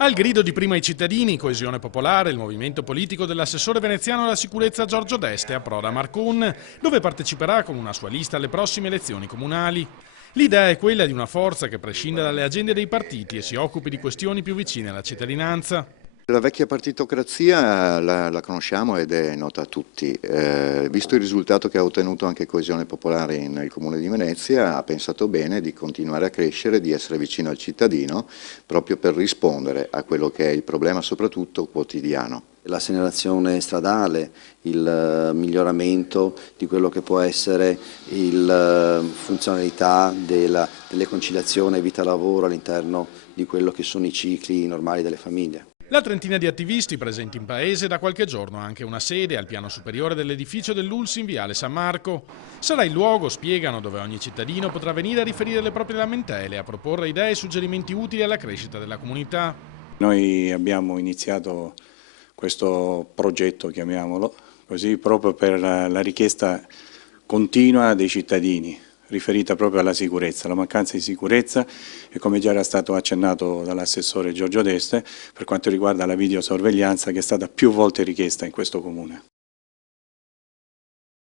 Al grido di Prima i cittadini, Coesione Popolare, il movimento politico dell'assessore veneziano alla sicurezza Giorgio Deste approda a Marcon, dove parteciperà con una sua lista alle prossime elezioni comunali. L'idea è quella di una forza che prescinda dalle agende dei partiti e si occupi di questioni più vicine alla cittadinanza. La vecchia partitocrazia la conosciamo ed è nota a tutti. Visto il risultato che ha ottenuto anche Coesione Popolare nel Comune di Venezia, ha pensato bene di continuare a crescere, di essere vicino al cittadino, proprio per rispondere a quello che è il problema soprattutto quotidiano. La segnalazione stradale, il miglioramento di quello che può essere la funzionalità delle conciliazione vita-lavoro all'interno di quello che sono i cicli normali delle famiglie. La trentina di attivisti presenti in paese da qualche giorno ha anche una sede al piano superiore dell'edificio dell'ULSS in Viale San Marco. Sarà il luogo, spiegano, dove ogni cittadino potrà venire a riferire le proprie lamentele, a proporre idee e suggerimenti utili alla crescita della comunità. Noi abbiamo iniziato questo progetto, chiamiamolo così, proprio per la richiesta continua dei cittadini, riferita proprio alla sicurezza, la mancanza di sicurezza e come già era stato accennato dall'assessore Giorgio Deste per quanto riguarda la videosorveglianza che è stata più volte richiesta in questo comune.